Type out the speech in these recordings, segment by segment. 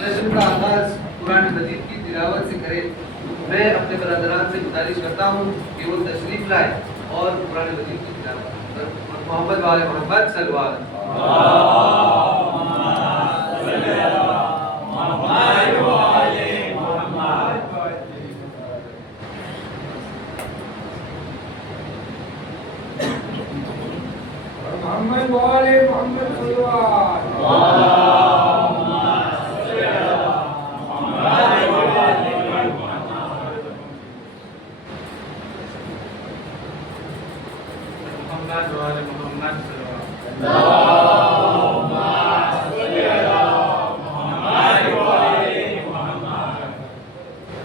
नज़्म का आगाज़ कुरान मजीद की तिलावत से करें। मैं अपने बरादरान से गुजारिश करता हूँ कि वो तशरीफ़ लाए और कुरान मजीद की तिलावत करें। मोहम्मद वाले मोहम्मद सल्लल्लाहु मोहम्मद वाले मोहम्मद सल्लल्लाहु मोहम्मद वाले मोहम्मद सल्लल्लाहु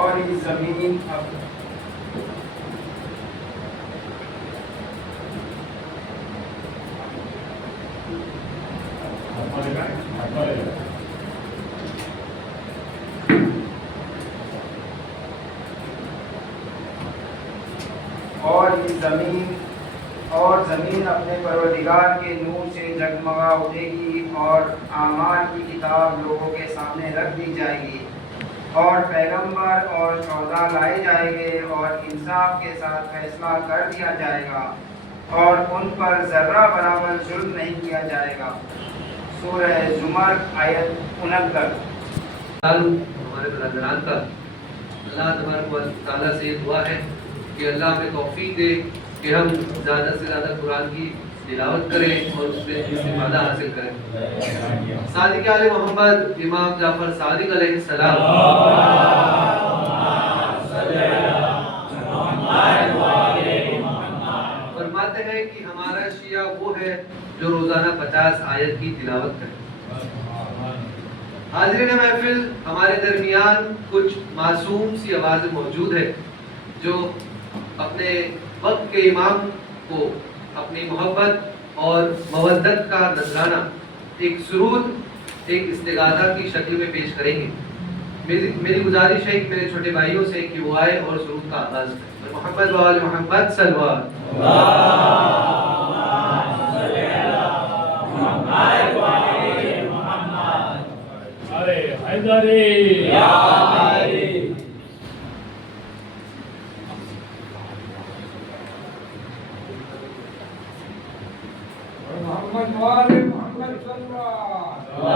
और इस जमीन और ज़मीन अपने परवरदिगार के नूर से जगमगा उठेगी और आमाल की किताब लोगों के सामने रख दी जाएगी और पैगंबर और शोहदा लाए जाएंगे और इंसाफ के साथ फैसला कर दिया जाएगा और उन पर ज़र्रा बराबर जुल्म नहीं किया जाएगा। सूरह जुमर आयत 69। हमारे बरादरान का अल्लाह तबारक व तआला से दुआ है कि अल्लाह हमें तौफीक दे कि हम ज़्यादा से ज़्यादा कुरान की तिलावत करें और उससे इस्तिफादा हासिल करें। सादिक आले मोहम्मद इमाम जाफर सादिक अलैहिस्सलाम फरमाते हैं कि हमारा शिया वो है जो रोज़ाना 50 आयत की तिलावत करे। हाज़रीन महफिल, हमारे दरमियान कुछ मासूम सी आवाज़ें मौजूद है जो अपने वक्त के इमाम को अपनी मोहब्बत और मवद्दत का नजराना एक सुरूद, एक इस्तिगासा की शक्ल में पेश करेंगे। मेरी गुजारिश है कि मेरे छोटे भाइयों से कि वो आए और सुरूद का आगाज करें। मोहम्मद वाले मोहम्मद सल्लल्लाहु मोहम्मद वाले मोहम्मद सल्लल्लाहु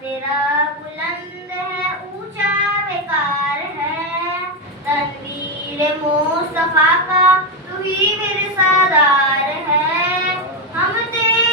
तेरा बुलंद है, ऊंचा बेकार है, तनवीर मुस्तफा का तू ही विरसादार है। हम तेरे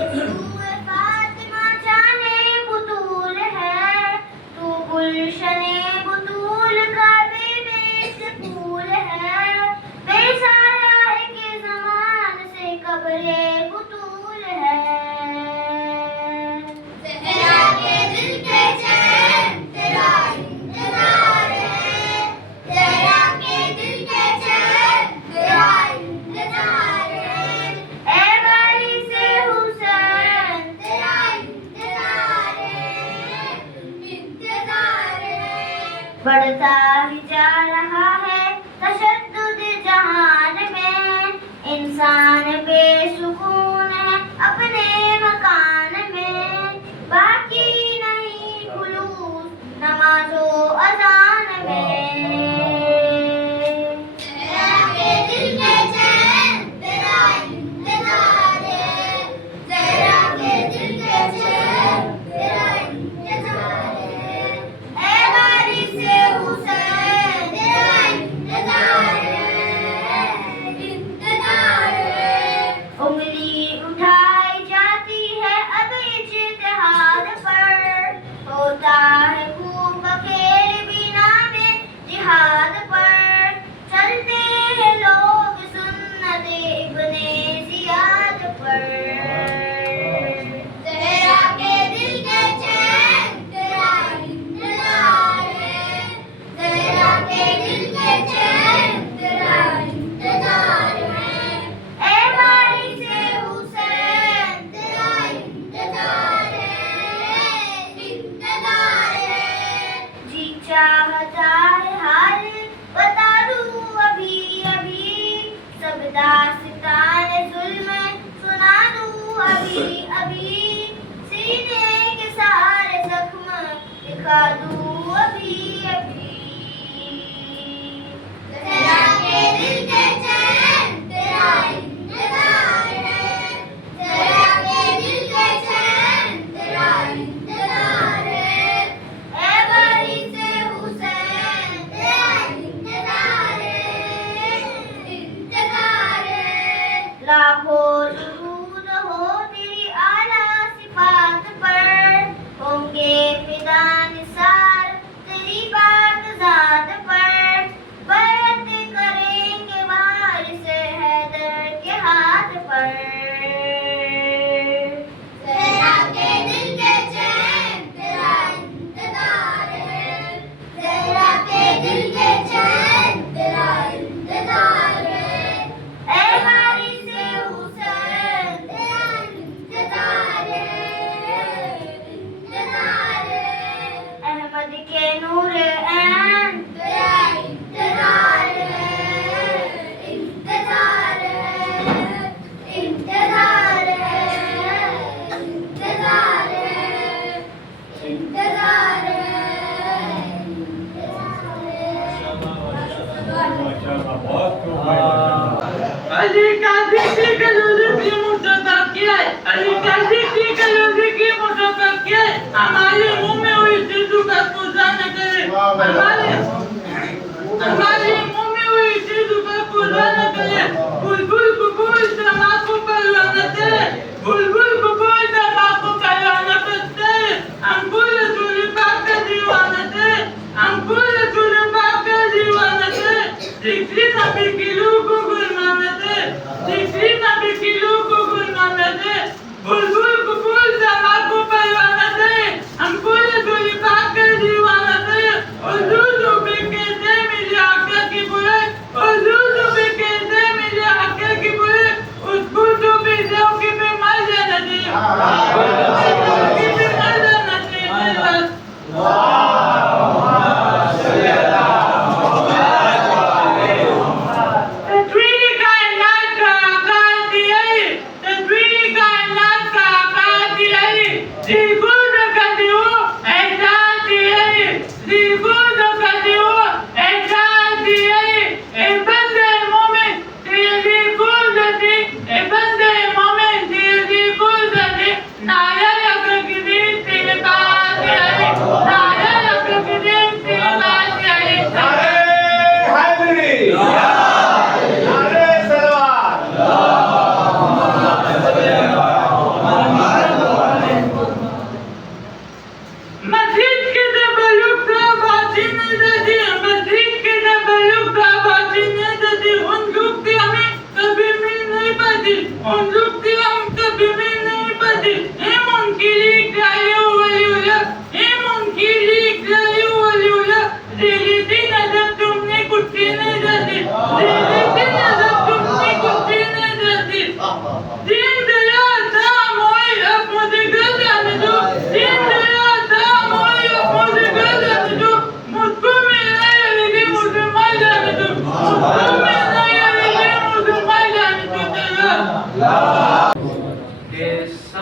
मशहूर फातिमा जाने बुतूल है, तू गुलशने बुतूल काबे में से फूल है, बेसारा है के ज़मान से कब्रे बुतूल है। ज़हरा के दिल के चैन तेरा इंतज़ार है, ज़हरा के दिल के चैन तेरा इंतज़ार है, ए वाली से हुसैन तेरा इंतज़ार है, इंतज़ार है। बढ़ता ही जा रहा है तशद्दुद जहान में, इंसान बेसुकून है अपने मकान में, बाकी नहीं खुलूस नमाज़ो अज़ान में। ज़हरा के दिल के चैन तेरा इंतज़ार है, ज़हरा के दिल के चैन तेरा इंतज़ार है, ए वारिसे हुसैन तेरा इंतज़ार है, इंतज़ार है। उंगली उठाई जाती है अब इज्तिहाद पर, होता है खूब बखेर बिना में जिहाद पर, चलते हैं लोग सुन्नत इब्ने ज़ियाद पर। ज़हरा के दिल के चैन तेरा इंतज़ार है, ज़हरा के दिल के चैन तेरा इंतज़ार है, ए वारिसे हुसैन तेरा इंतज़ार है, इंतज़ार है। जी चाहता है हाल बता दूँ अभी अभी, सब दास्तान जुल्म सुना दूँ अभी अभी, सीने के सारे जख्म दिखा दूँ अभी अभी। ज़हरा के दिल के चैन तेरा इंतज़ार है, ज़हरा के दिल के चैन तेरा इंतज़ार है, ए वारिसे हुसैन तेरा इंतज़ार है, इंतज़ार है। लाखों दुरूद हो तेरी आला सिफात पर, होंगे फिदा निसार तेरी पाक ज़ात पर, बैत करेंगे वारिसे हैदर के हाथ पर। ज़हरा के दिल के चैन तेरा इंतज़ार है, ज़हरा के दिल के चैन तेरा इंतज़ार है, ए वारिसे हुसैन तेरा इंतज़ार है, इंतज़ार है। अहमद के नूर ऐन तेरा इंतज़ार है, इंतज़ार है, इंतज़ार है, इंतज़ार है, इंतज़ार है, Ali kardeşi kalori mutafakir, Ali kardeşi kalori mutafakir, हमारे मुंह में हुई चीजों का पूजा न करे, हमारे मुंह में हुई चीजों का पूजा न करे, बुलबुल बुलबुल समा को परवाना करे, बुलबुल बुलबुल समा को परवाना करते, अंकुर चूड़ी पाक का दीवाना थे, अंकुर चूड़ी पाक का दीवाना थे, जिक्री नबी की लूक को गुलमाना थे, जिक्री नबी की लूक को गुलमाना थे, बुलबुल बुलबुल समा को परवाना थे, अंकुर चूड़ी पाक का दीवाना थे, और दूध के कहते मिल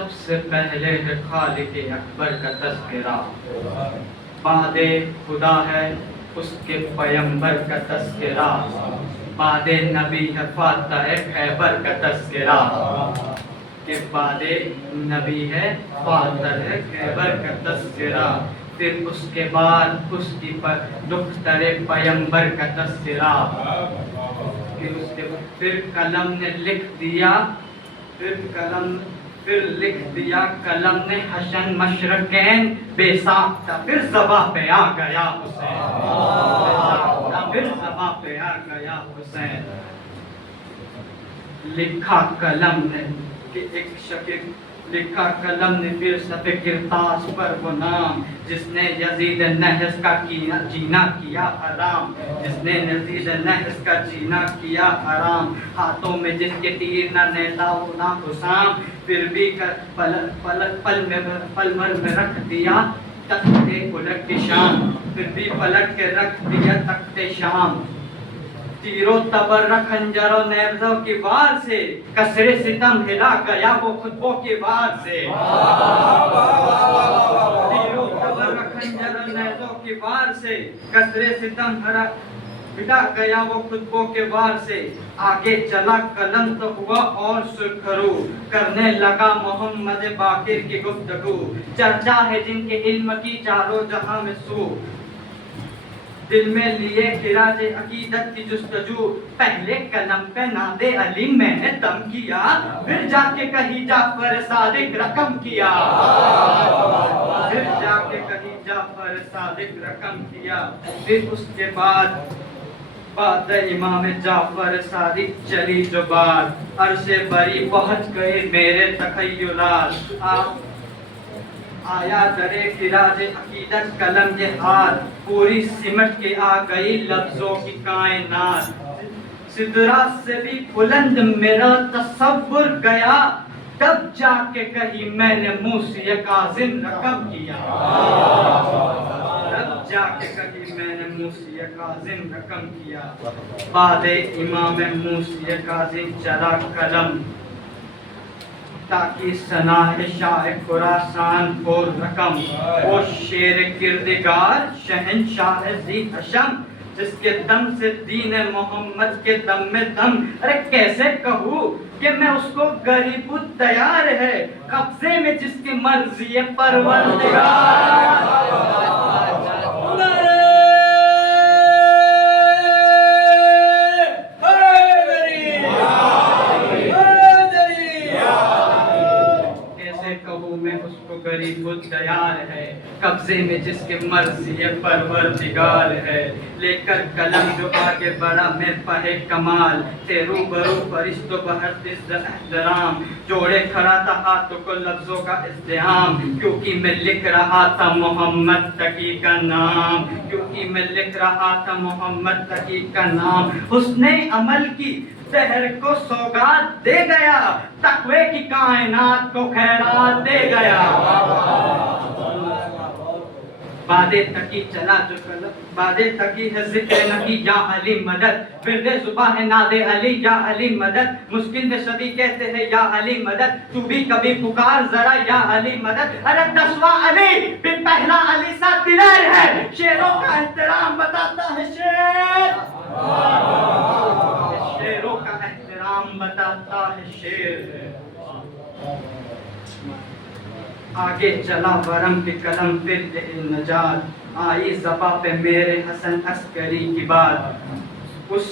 सबसे पहले है खालिक अकबर का तज़किरा, बादे खुदा है उसके पैगंबर का तज़किरा, बादे नबी है फातह खैबर का तज़किरा, के बादे नबी है फातह खैबर का तज़किरा, फिर उसके बाद उसकी दुख्तरे पैगंबर का तज़किरा, फिर कलम ने लिख दिया, फिर लिख दिया कलम ने हसन मशरकैन बेसाख्ता, फिर ज़बा पे आ गया हुसैन, फिर ज़बा पे आ गया हुसैन। लिखा कलम ने कि एक शकीक, लिखा कलम ने फिर सफ़े किरतास पर वो नाम जिसने यजीद नहस का जीना किया हराम, जिसने यजीद नहस का जीना किया हराम, हाथों में जिसके तीर ना नेता वो ना हुसाम, फिर भी पलमर में रख दिया तख्ते उलट के शाम, फिर भी पलट के रख दिया तख्ते शाम। तीरो तबर खंजरों नेज़ों की वार से कसरे सितम हिला गया वो खुतबों की वार से, तीरो तबर खंजरों नेज़ों की वार से कसरे सितम हिला गया वो खुतबों के वार से। आगे चला कलम तो हुआ और सुरखरू, करने लगा मोहम्मद बाकिर की गुफ्तगू, चर्चा है जिनके इल्म की चारों जहां में सू, दिल में लिए खिराज अकीदत की जुस्तजू, पहले कलम पे नादे अली मैंने दम किया, फिर जाके कहीं जाफर सादिक रकम किया, फिर जाके कहीं जाफर सादिक रकम किया। फिर उसके बाद इमाम जाफर सादिक चली जो बात, अरसे बरी पहुंच गए मेरे तखय्युलात, आया दरे खिराज अकीदत कलम के हाथ, पूरी सिमट के आ गई लफ्जों की कायनात, सिदरा से भी बुलंद मेरा तसव्वुर गया, तब जाके कहीं मैंने मूसी काज़िम रकम किया, तब जाके कहीं मैंने मूसी काज़िम रकम किया। बादे इमाम मूसी काज़िम चला कलम, ताकि सनाह शाह खुरासान को रकम, वो शेर किरदगार शहनशाह ज़ी हशम, जिसके दम से दीन मोहम्मद के दम में दम, अरे कैसे कहूँ कि मैं उसको गरीब तैयार है, कब्जे में जिसकी मर्जी है परवरदिगार। गरीब तैयार है, कब्जे में जिसके मर्जी है परवरदिगार है, लेकर कलम जो आगे बढ़ा मैं पहे कमाल, से रूबरू फरिश्तों बहर इज़्ज़राम, जोड़े खड़ा था हाथों को लफ्जों का इस्तेआम, क्योंकि मैं लिख रहा था मोहम्मद तकी का नाम, क्योंकि मैं लिख रहा था मोहम्मद तकी का नाम, हुस्ने अमल की शहर को सौगात दे गया, तकवे की कायनात को खैरात दे गया। बादे तकी चला जो कलम, बादे तकी है जिक्र नबी या अली मदद, विरदे जुबां है नादे अली या अली मदद, मुश्किल में सभी कहते हैं या अली मदद, तू भी कभी पुकार जरा या अली मदद, अरे 10वां अली फिर पहला अली सा दिलेर है, शेरों का एहतराम बताता है शेर, शेरों का एहतराम बताता है शेर। आगे चला वरम की कलम फिर नजात, आई ज़बा पे मेरे हसन अस्करी की बात, उस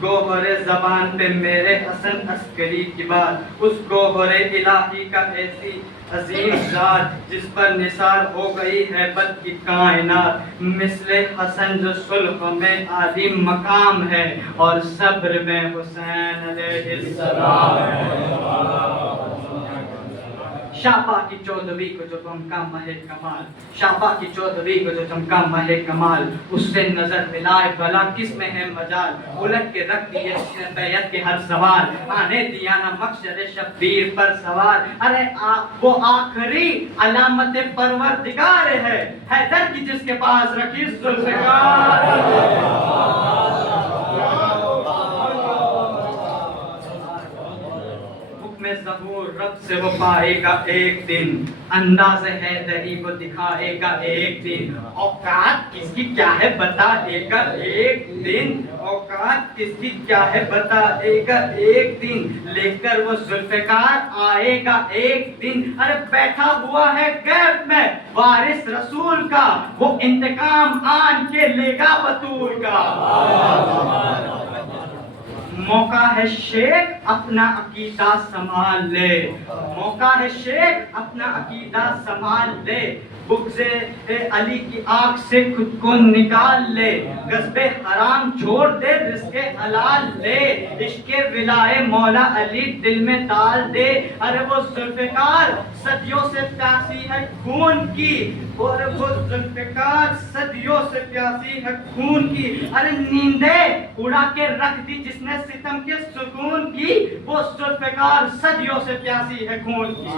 गोहरे ज़बान पे मेरे हसन अस्करी की बात, उस गोहरे इलाही का ऐसी अजीम ज़ात, जिस पर निसार हो गई है बद की कायनात, मिसले हसन जो सुल्ह में आली मकाम है, और सब्र में हुसैन अलैहिस्सलाम है। शाबा की 14वीं को जो चमका महे कमाल, शाबा की 14वीं को जो चमका महे कमाल, उससे नजर मिलाए भला किस में है मजाल, उलट के रख दिए बैयत के हर सवाल, आने दिया ना मकसद शब्बीर पर सवार, अरे वो आखिरी अलामत परवरदिगार है, हैदर की जिसके पास रखी जुल्फ़िकार। में ज़हूर रब से वो पाएगा एक दिन, अंदाज़े हैदरी को दिखाएगा एक दिन। औकात किसकी क्या है बताएगा एक दिन, औकात किसकी क्या है बताएगा एक दिन। लेकर वो जुल्फ़िकार आएगा एक दिन। अरे बैठा हुआ है गैब में वारिस रसूल का, वो इंतकाम आन के लेगा बतूल का। मौका है शेख अपना अकीदा संभाल ले, मौका है शेख अपना अकीदा संभाल ले। बुग़्ज़े अली की आग से खुद को निकाल ले, गज़्बे हराम छोड़ दे रिज़्क़े हलाल ले। इश्क़े विलाए मौला अली दिल में डाल दे। अरे वो जुल्फ़िकार सदियों से प्यासी है खून की, और वो जुल्फ़िकार सदियों से प्यासी है खून की। अरे नींदें उड़ा के रख दी जिसने सितम के सुकून की, वो जुल्फ़िकार सदियों से प्यासी है खून की।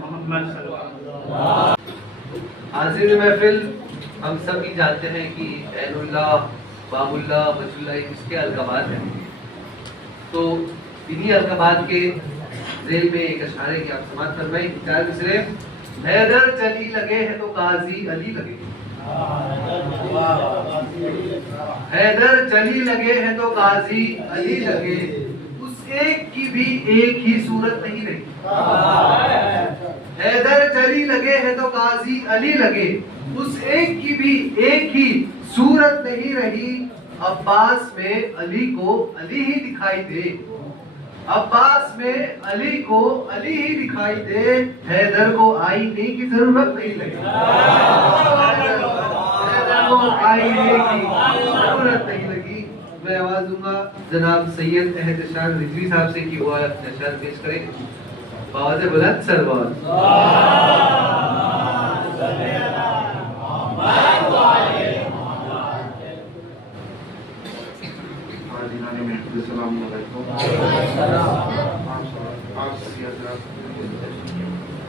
मोहम्मद हाज़िर महफिल, हम सभी जानते हैं कि ऐनुल्लाह, बाबुल्लाह, वजुल्लाह इसके अलक़ाबात हैं। तो इन्हीं अलक़ाबात के ज़ेल में एक अशारे की आप समाअत फरमाएं। चार मिसरे। हैदर चली लगे है तो काजी अली लगे, हैदर चली लगे है तो काजी अली लगे, उस एक की भी एक ही सूरत नहीं रही। हैदर चली लगे है तो काजी अली लगे, उस एक की भी एक ही सूरत नहीं रही। अब्बास में अली को अली ही दिखाई दे, अब्बास में अली को अली ही दिखाई दे, हैदर को आईने की जरूरत नहीं लगी, हैदर को आईने की जरूरत नहीं लगी। मैं आवाज दूंगा जनाब सैयद एहतशाम रिजवी साहब से कि वो अपने अशआर पेश करें। आवाज़ बुलंद सरवार।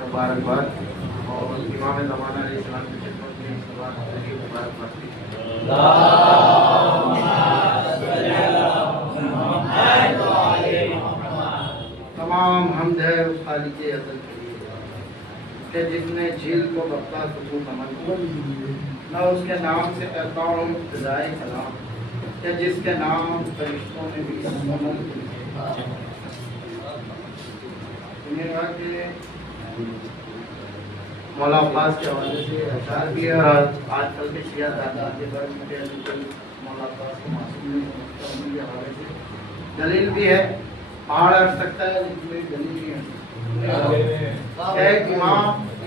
मुबारकबाद और इमाम ज़माना अलैहिस्सलाम की खिदमत में मुबारकबाद। तमाम हमद है उस खालिक़े अज़ल के लिए कि जिसने झील को बख्ता सुकून अमल किया। मैं उसके नाम से करता हूँ इब्तिदाई सलाम कि जिसके नाम फरिश्तों ने भी अमल किया। मौला अब्बास के हवाले से अशार भी है और आजकल के शिया दादा के बड़े मौला अब्बास के मासूम के हवाले से दलील भी है। पहाड़ अड़ सकता है लेकिन मेरी दलील नहीं है। एक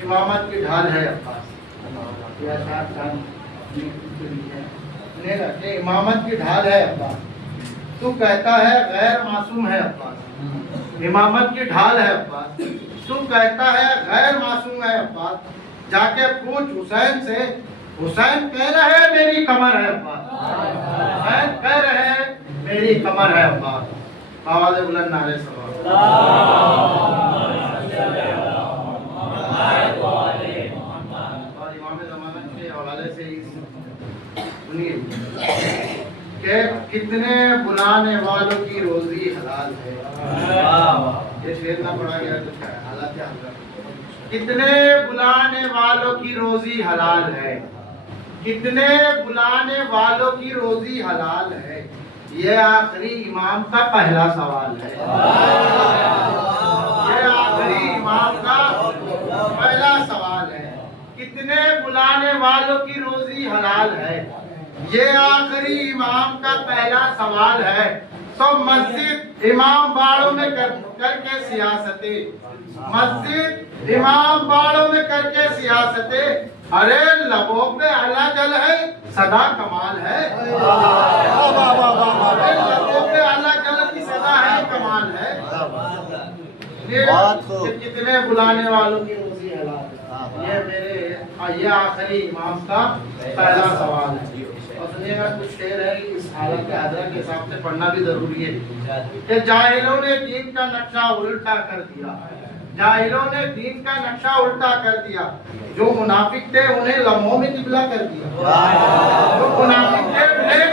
इमामत की ढाल है अब्बास, इमामत की ढाल है अब्बास। तू कहता है गैर मासूम है अब्बास, इमामत की ढाल है अब्बास। तू कहता है गैर मासूम है अब्बास, जाके पूछ हुसैन से, हुसैन कह रहे हैं मेरी कमर है अब्बास, हुसैन कह रहे हैं मेरी कमर है अब्बास। आवाज़ बुलंद नारे सलाम। और इमाम ज़माना के हवाले से सुनिए कि कितने बुलाने वालों की रोजी हलाल है। ये शेर ना पढ़ा गया तो क्या हालात क्या होगा। कितने बुलाने वालों की रोजी हलाल है, कितने बुलाने वालों की रोजी हलाल है। ये आखिरी इमाम का पहला सवाल है, ये आखिरी इमाम का पहला सवाल है। कितने बुलाने वालों की रोजी हलाल है, ये आखिरी इमाम का पहला सवाल है। तो मस्जिद इमाम बाड़ों में करके सियासतें, मस्जिद इमाम बाड़ों में करके सियासतें। अरे लबों पे आला जल है सदा कमाल है, अरे लबों पे आला जल की सदा है कमाल है। ये कितने बुलाने वालों की रोजी हलाल है, ये आखिरी इमाम का पहला सवाल है। और सुनिएगा कुछ शेर है इस हालत के हाजरा के हिसाब से पढ़ना भी जरूरी है कि जाहिलों ने दीन का नक्शा उल्टा कर दिया, जाहिलों ने दीन का नक्शा उल्टा कर दिया। जो मुनाफिक थे उन्हें लम्हों में किबला कर दिया, जो मुनाफिक थे उन्हें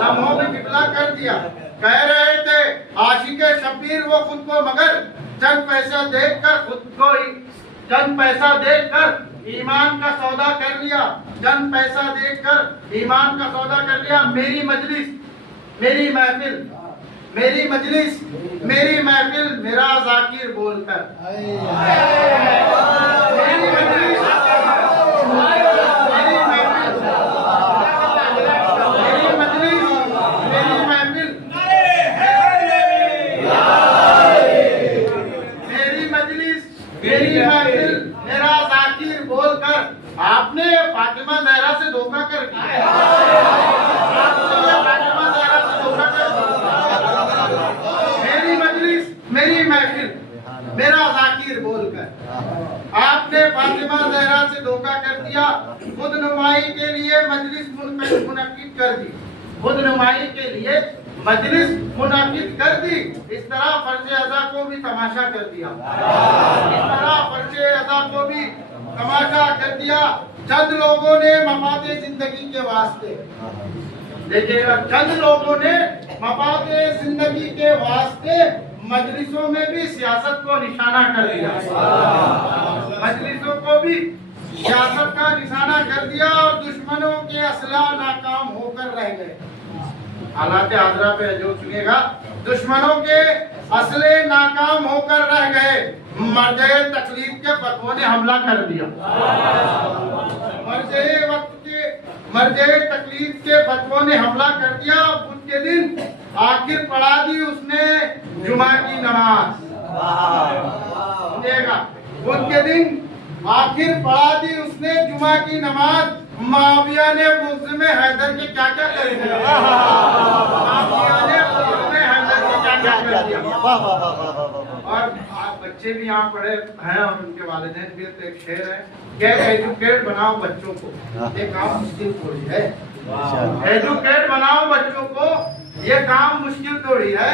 लम्हों में किबला कर दिया। कह रहे थे आशिके शब्बीर वो खुद को मगर चंद पैसा देखकर ईमान का सौदा कर लिया, चंद पैसा देखकर ईमान का सौदा कर लिया। मेरी मजलिस मेरी महफिल मेरा जाकिर बोलकर, मेरी मजलिस मेरा जाकिर बोलकर आपने फातिमा ज़हरा से धोखा कर दिया। आपने फातिमा ज़हरा से धोखा कर दिया। मेरी मजलिस मेरी महफिल मेरा जाकिर बोलकर आपने फातिमा ज़हरा से धोखा कर दिया। खुद नुमाई के लिए मजलिस मुनक्किद कर दी, खुद नुमाई के लिए मजलिस मुनक्किद कर दी। इस तरह फर्ज अज़ा को भी तमाशा कर दिया, इस तरह फर्ज अज़ा को भी तमाशा कर दिया। चंद लोगों ने मफादे जिंदगी के वास्ते, देखिएगा, चंद लोगों ने मफादे जिंदगी के वास्ते मजलिसों में भी सियासत को निशाना कर दिया, मजलिसों को भी सियासत का निशाना कर दिया और दुश्मनों के असला नाकाम होकर रह गए। हालात हाजरा पे जो सुनेगा, दुश्मनों के असले नाकाम होकर रह गए। मर्जे तकलीफ के फतवों ने हमला कर दिया, मर्जे तकलीफ के फतवों ने हमला कर दिया। उनके दिन आखिर पढ़ा दी उसने जुमा की नमाज, उनके दिन आखिर पढ़ा दी उसने जुमा की नमाज। माविया ने मुज़्ज़िम हैदर के क्या क्या कर दिया, माविया ने मुज़्ज़िम हैदर के क्या क्या कर दिया। और बच्चे भी यहाँ पढ़े हैं और उनके वालिदैन भी। तो एक शेर है, क्या एजुकेट बनाओ बच्चों को, ये काम मुश्किल थोड़ी है। एजुकेट बनाओ बच्चों को, ये काम मुश्किल थोड़ी है।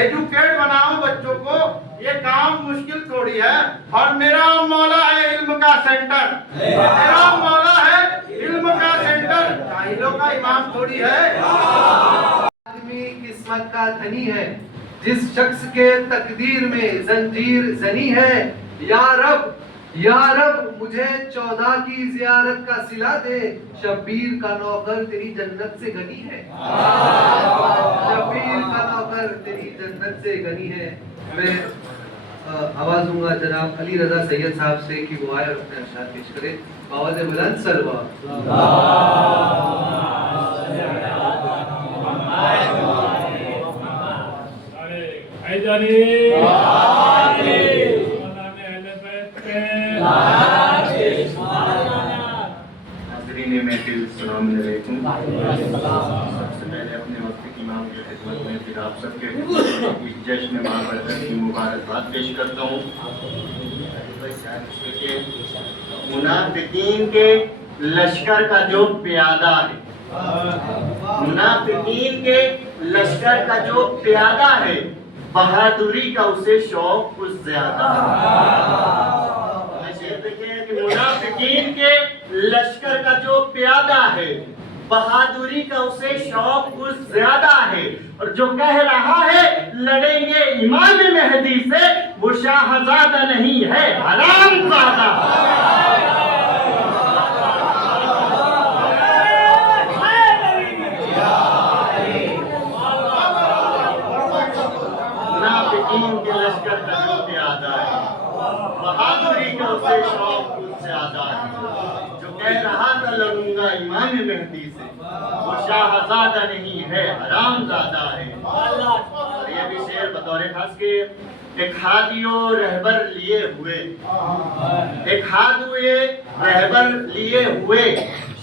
एजुकेट बनाओ बच्चों को, ये काम मुश्किल थोड़ी है। और मेरा मौला है इल्म का सेंटर, मेरा मौला है इल्म का सेंटर, काहिलों का इमाम थोड़ी है। आदमी किस्मत का धनी है, जिस शख्स के तकदीर में जंजीर जनी है। या रब मुझे 14 की जियारत का सिला दे, शब्बीर का नौकर तेरी जन्नत से गनी है, शब्बीर का नौकर तेरी जन्नत से गनी है। मैं आवाज दूंगा जनाब अली रजा सैयद साहब से कि वो आए और अपने अशआर पेश करें। आवाज़ बुलंद सलवा। हाज़रीन महफिल, अस्सलाम वालेकुम। सबसे पहले अपने वक्त की इमाम की खिदमत में फिर आप सबके इस जश्न बाबरकत की मुबारकबाद पेश करता हूँ। मुनाफिकीन के लश्कर का जो प्यादा है, मुनाफिकीन के लश्कर का जो प्यादा है, बहादुरी का उसे शौक कुछ ज्यादा है। मुनाफिकीन के लश्कर का जो प्यादा है, बहादुरी का उसे शौक कुछ ज्यादा है। और जो कह रहा है लड़ेंगे इमाम मेहदी से, वो शाहजादा नहीं है, हरामजादा। मुनाफिकीन के लश्कर का जो प्यादा है, बहादुरी का उसे शौक कुछ ज्यादा है। जो कह रहा था लड़ूंगा इमाम मेहदी से, वो शाहजादा नहीं है, हरामजादा है। ये भी शेर बतौर खास के एक हादियो रहबर लिए हुए, एक हादियो रहबर लिए हुए,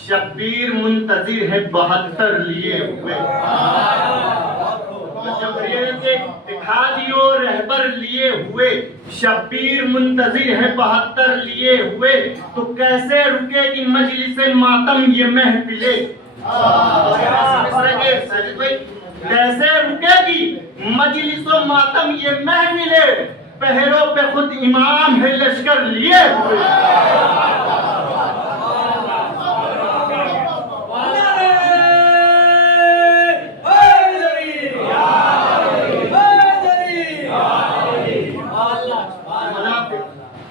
शब्बीर मुंतजिर है 72 लिए हुए। हादियो रहबर लिए हुए, शब्बीर मुंतजिर है 72 लिए हुए। तो कैसे रुकेगी मजलिस मातम ये महफिले, कैसे रुकेगी मजलिसो मातम ये महफिले, पहरों पे खुद इमाम है लश्कर लिए हुए। हैदरी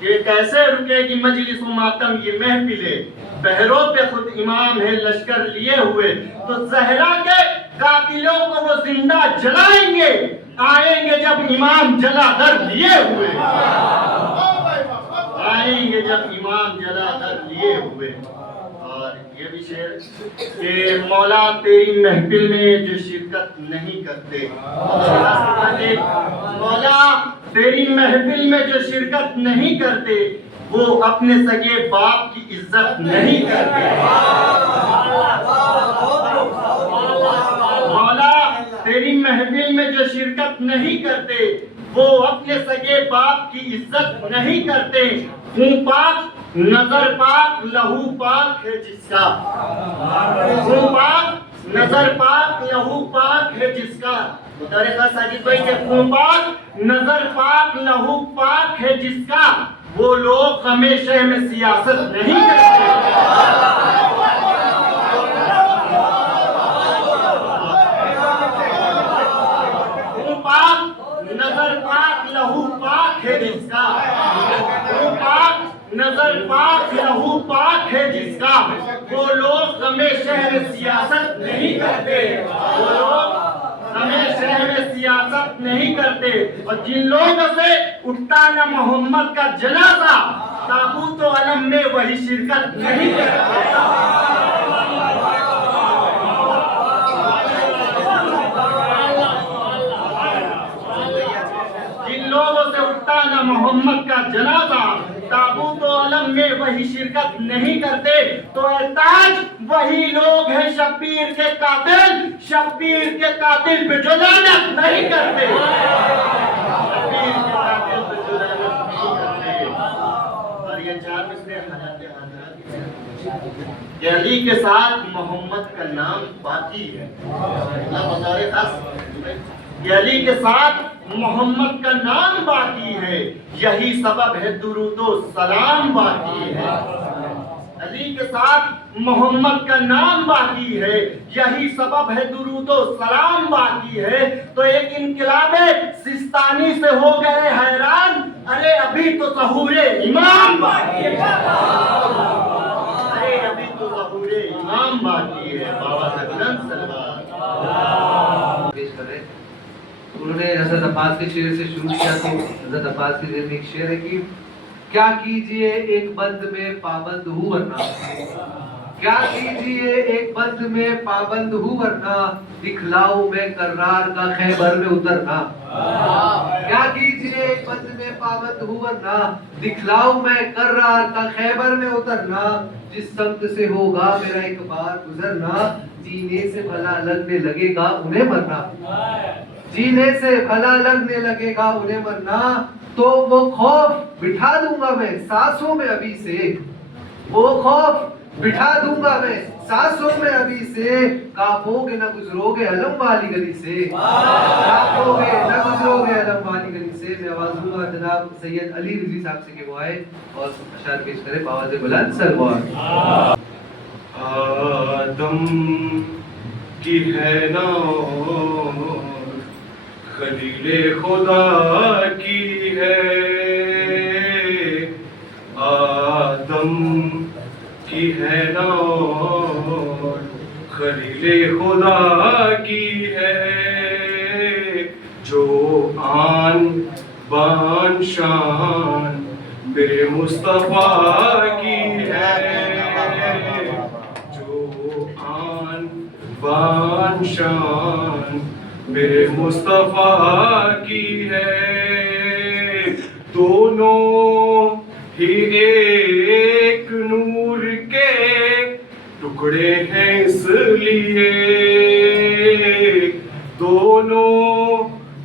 कि कैसे रुकेगी मजलिस मातम ये महफिले, पहरों पे खुद इमाम है लश्कर लिए हुए, तो जहरा के कातिलों को वो जिंदा जलाएंगे, आएंगे जब इमाम जला दर लिए हुए, आएंगे जब इमाम जला दर लिए हुए। और ये भी शेर कि मौला तेरी महफिल में जो शिरकत नहीं करते, मौला तेरी महफिल में जो शिरकत नहीं करते वो अपने सगे बाप की इज्जत नहीं करते। मौला तेरी महफिल में जो शिरकत नहीं करते वो अपने सगे बाप की इज्जत नहीं करते। खून पाक नजर पाक लहू पाक है जिसका, खून पाक नजर पाक लहू पाक है जिसका, मुतारिका साजिद भाई के खून पाक नजर पाक लहू पाक है जिसका, वो लोग हमेशा में सियासत नहीं करते। खून पाक नजर पाक लहू पाक है जिसका, खून पाक नजर पाक लहू पाक है जिसका, वो लोग हमेशा में सियासत नहीं करते, वो लोग हमेशा में सियासत नहीं करते। और जिन लोगों से उठता न मोहम्मद का जनाजा, ताबूत व अलम में वही शिरकत नहीं करते। जिन लोगों से उठता न मोहम्मद का जनाजा, ताबूत व अलम में वही शिरकत नहीं करते, तो एहताज वही लोग हैं शब्बीर के कातिल, शब्बीर के कातिल पे जो लानत नहीं करते, शब्बीर के कातिल पे जो लानत नहीं करते। और ये चार मिसरे हालात हाजरात के अली के साथ मोहम्मद का नाम बाकी है, बतौर खास कि अली के साथ मोहम्मद का नाम बाकी है, यही सबब है दुरूदो सलाम बाकी है। अली के साथ मोहम्मद का नाम बाकी है, यही सबब है दुरूदो सलाम बाकी है। तो एक इनकलाबे सिस्तानी से हो गए हैरान, अरे अभी तो ज़हूरे इमाम बाकी है, अरे अभी तो ज़हूरे इमाम बाकी है। बाबा से बुलंद सलवात पेश करें। उन्होंने हज़रत अब्बास के शेर से शुरू किया, तो हज़रत अब्बास के ज़हन में एक शेर है कि क्या कीजिए एक बंद में पाबंद हूँ वरना, क्या कीजिए एक बंद में पाबंद हूँ वरना, दिखलाऊं मैं कर्रार का खैबर में उतरना। क्या कीजिए एक बंद में पाबंद हूँ वरना, दिखलाऊं मैं कर्रार का खैबर में उतरना। जिस समत से होगा मेरा एक बार गुजरना, जीने से भला लगने लगेगा उन्हें मरना, जीने से भला लगने लगेगा उन्हें मरना। तो वो खौफ बिठा दूंगा मैं सांसों में अभी से, वो खौफ बिठा दूंगा मैं सांसों में अभी से, कांपोगे न गुजरोगे अलम वाली गली से, कांपोगे न गुजरोगे अलम वाली गली से। मैं आवाज दूंगा जनाब सैयद अली रिजवी साहब से कि वो आए और अशार पेश करें बावाज़े बुलंद सलवात। आदम की है नाम खलीले खुदा की है, आदम की है नाम खलीले खुदा की है, जो आन बान शान मेरे मुस्तफा की है, जो आन बान शान मेरे मुस्तफा की है। दोनों ही एक नूर के टुकड़े हैं इसलिए, दोनों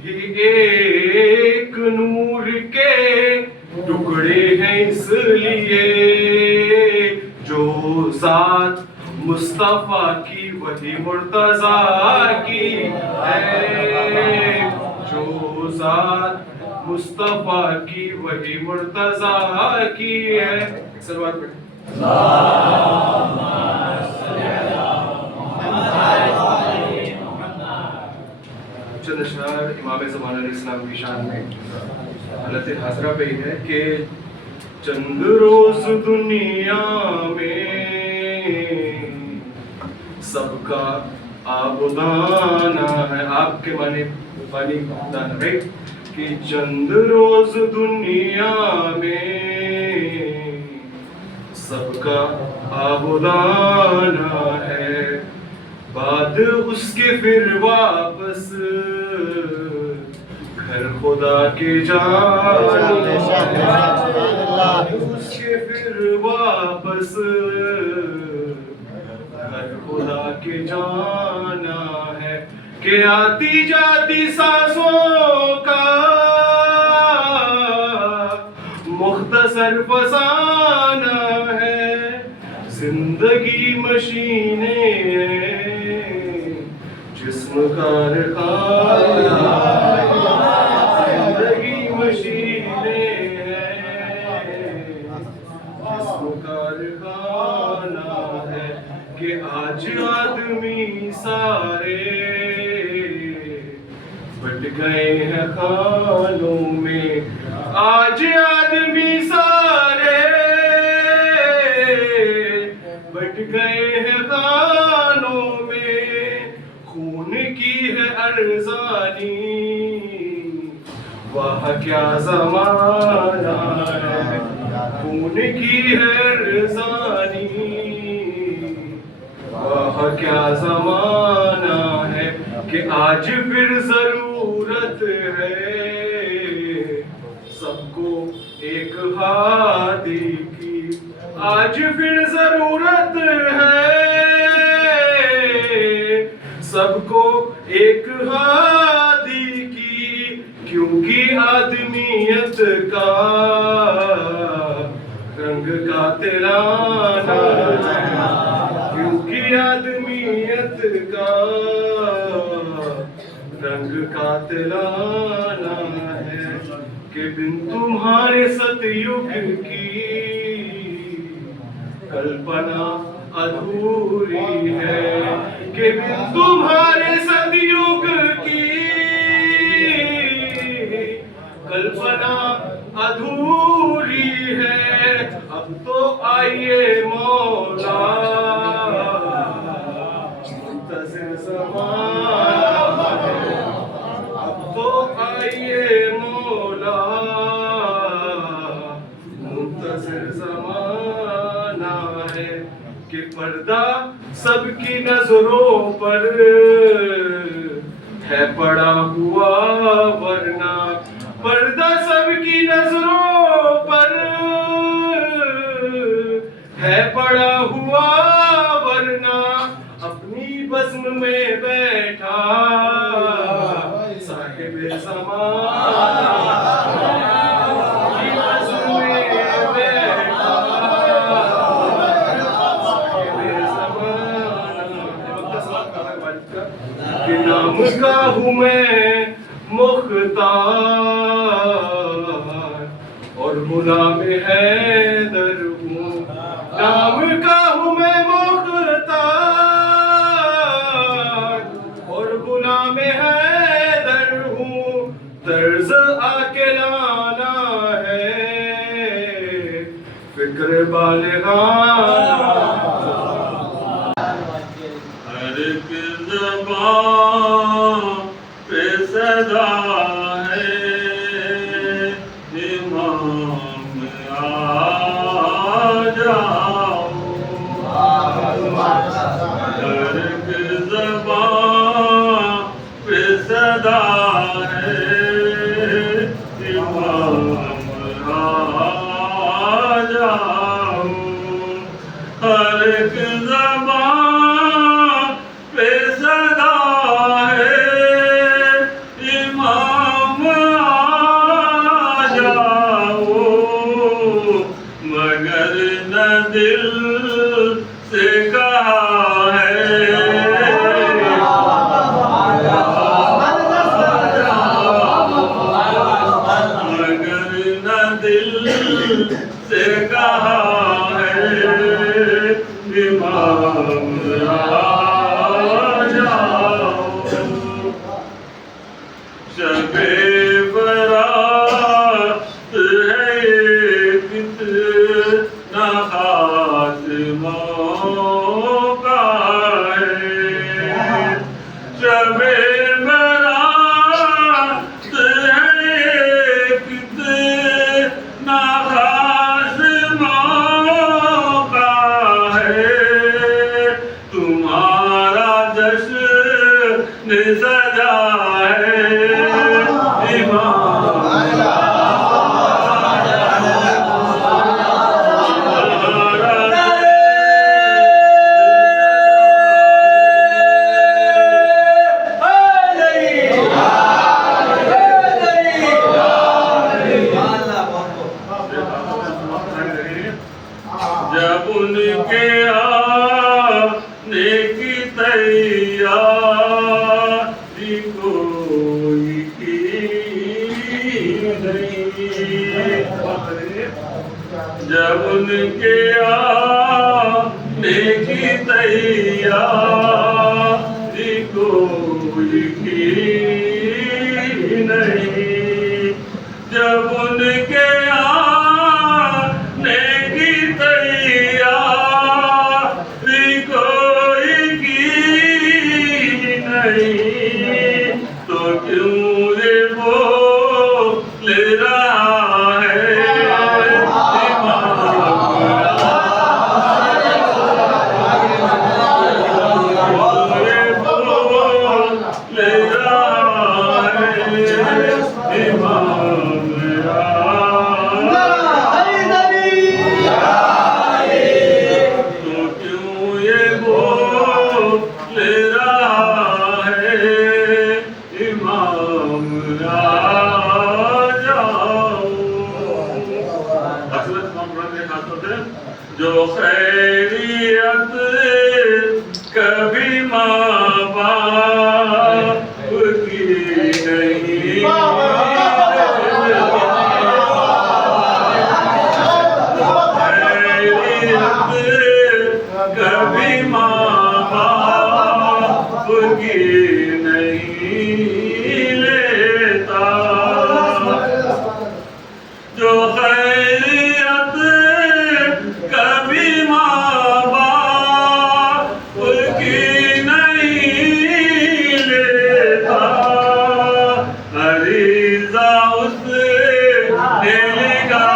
ही एक नूर के टुकड़े हैं इसलिए, जो जात मुस्तफा की वही मुर्तजा की है, जो जात मुस्तफा की वही मुर्तजा की है। सलवात पढ़ें। चंद अशआर इमाम ज़माना इस्लाम की शान में हालत हाजरा पे ही है कि चंद रोज दुनिया में सबका आबुदाना है। आपके माने पानी दाना है कि चंद रोज दुनिया में सबका आबुदाना है, बाद उसके फिर वापस घर खुदा के जाना है। उसके फिर वापस घर खुदा के जाना है कि आती जाती सांसों का मुख्तसर फसाना है। जिंदगी मशीनें हैं, जिस्म कारखाना, जिंदगी मशीनें हैं, जिस्म कारखाना है कि आज आदमी सारे बट गए हैं खानों में। आज आदमी सारे बट गए हैं खानों में। खून की है अरज़ानी, वाह क्या ज़माना है। खून की है अरज़ानी, वाह क्या ज़माना है कि आज फिर ज़रूरत है सबको एक हादी की। आज फिर ज़रूरत है सबको एक हादी की, क्योंकि आदमियत का रंग का तिलाना है। क्योंकि आदमियत का रंग का तिलाना है कि बिन तुम्हारे सतयुग की कल्पना अधूरी है। कि बिन तुम्हारे सतयुग की कल्पना अधूरी है। अब तो आइए मौला मुंतज़िर ज़माना है। अब तो आइए मौला मुंतज़िर ज़माना है कि पर्दा सबकी नजरों पर है पड़ा हुआ, वरना पर्दा सबकी नजरों पर है पड़ा हुआ, वरना अपनी बज़्म में बैठा साहिब ज़माना। अपनी बज़्म में बैठा साहिब ज़माना। कि नाम का हूँ मैं मुख्तार और गुलाम हैदर हूँ। नाम का हूँ मैं मुख्तार और गुलाम हैदर हूँ। तर्ज आके लाना है फिक्र बालिगाना। हर एक ज़बान पे सदा है इमाम आ जाओ। हर एक ज़बान पे सदा है इमाम आ जाओ। हर एक ज़बान पे सदा है इमाम आ जाओ। मगर न दिल से कहा है मगर न दिल से कहा है इमाम आ जाओ। शबे बरात है एक करेंगे जब उनके आने की तैयारी कोई की नहीं, जब उनके आने की तैयारी कोई की नहीं, तो क्यों ये बोल रहा है जो खैरियत कभी माँ बाप की नहीं, खैरियत कभी माँ बाप की नहीं लेता, जो खैरियत कभी माँ बाप की नहीं लेता, अरीज़ा उसने लिखा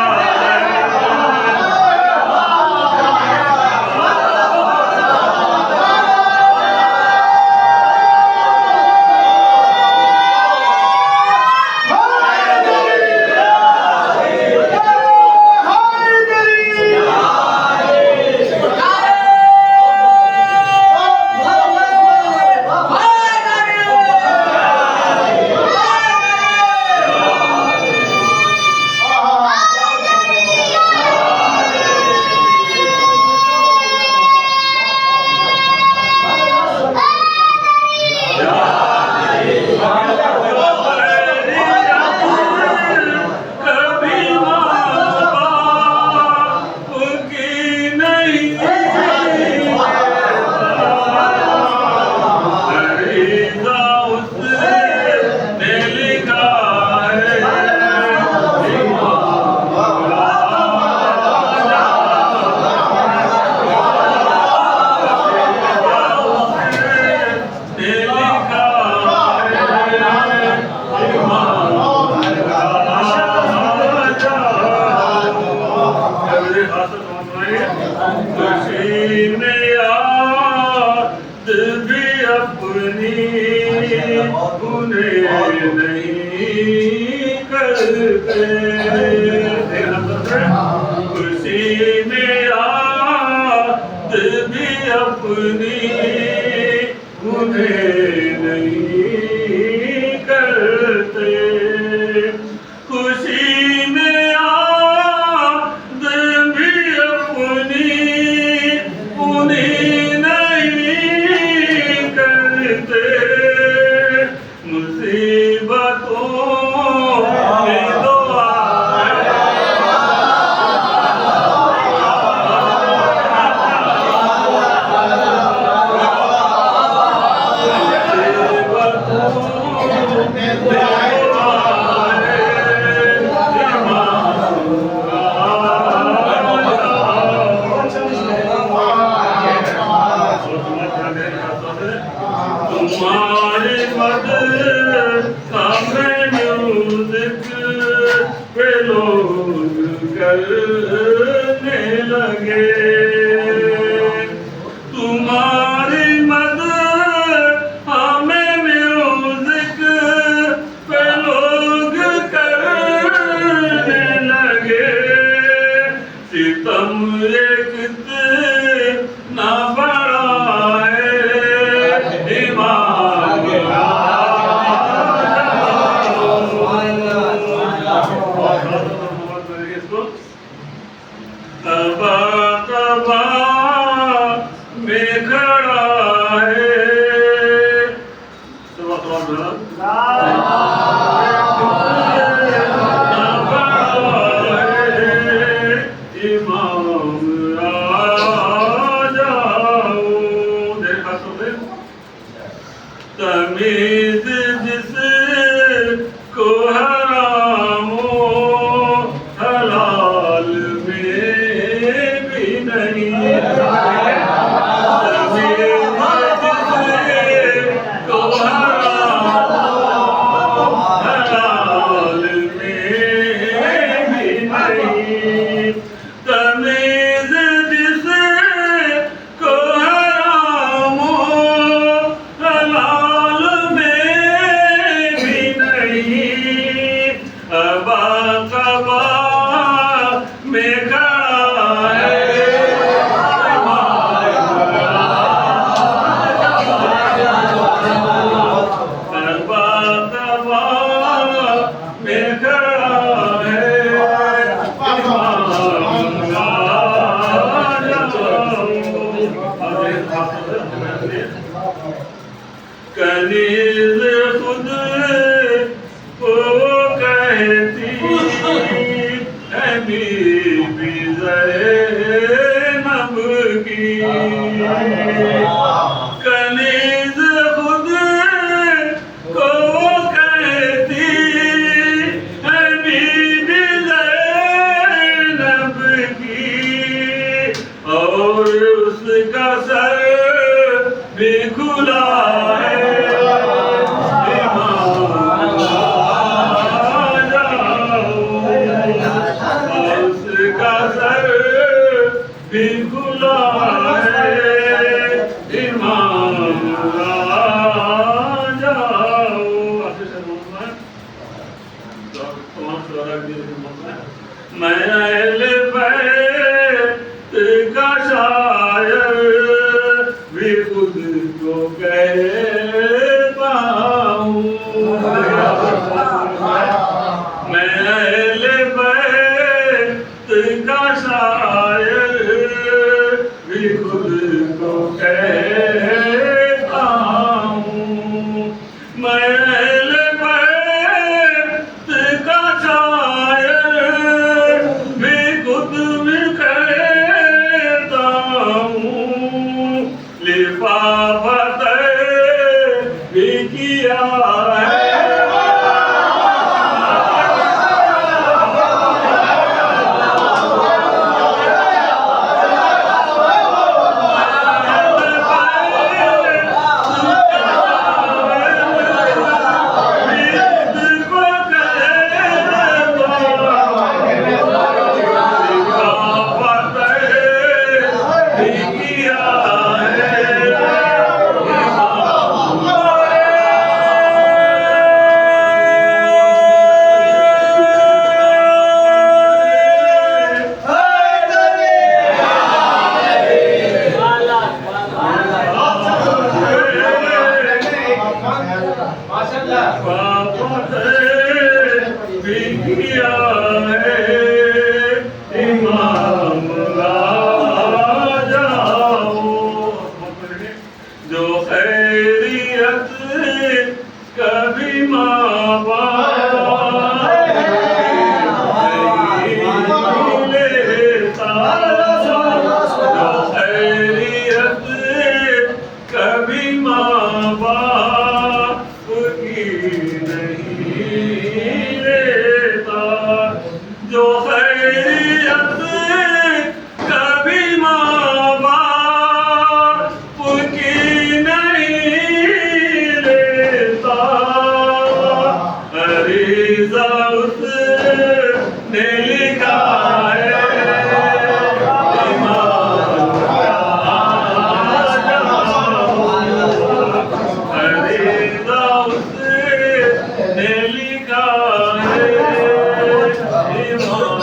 खुशी में याद भी अपनी उन्हें नहीं करते, खुशी में याद भी अपनी उन्हें नहीं करते, मुसीबतों में दुआ तुम्हारी मदद हमें म्यूजिक पे लोग करने लगे, तुम्हारी मदद हमें म्यूजिक पे लोग करने लगे, सितम ये कितना बड़ा है तबा तबा में खड़ा है, बीबी ज़ैनब की कनीज़ खुद को कहती है बीबी ज़ैनब की और उसका सर भी खुला है उसका सर भी खुला है इमाम मैं अहले बैत का शायर भी खुद को कहता हूँ मैं अहले बैत का शायर भी खुद को कहता हूँ मैं अहले बैत का शायर भी खुद भी कहता हूँ लिफाफत भी किया है जो खैरियत कभी माँ बाप नहीं लेता जो खैरियत कभी माँ बाप की नहीं लेता जो खैरियत कभी माँ बाप की नहीं लेता अरीज़ा उसने लिखा है अरीज़ा उसने लिखा है इमाम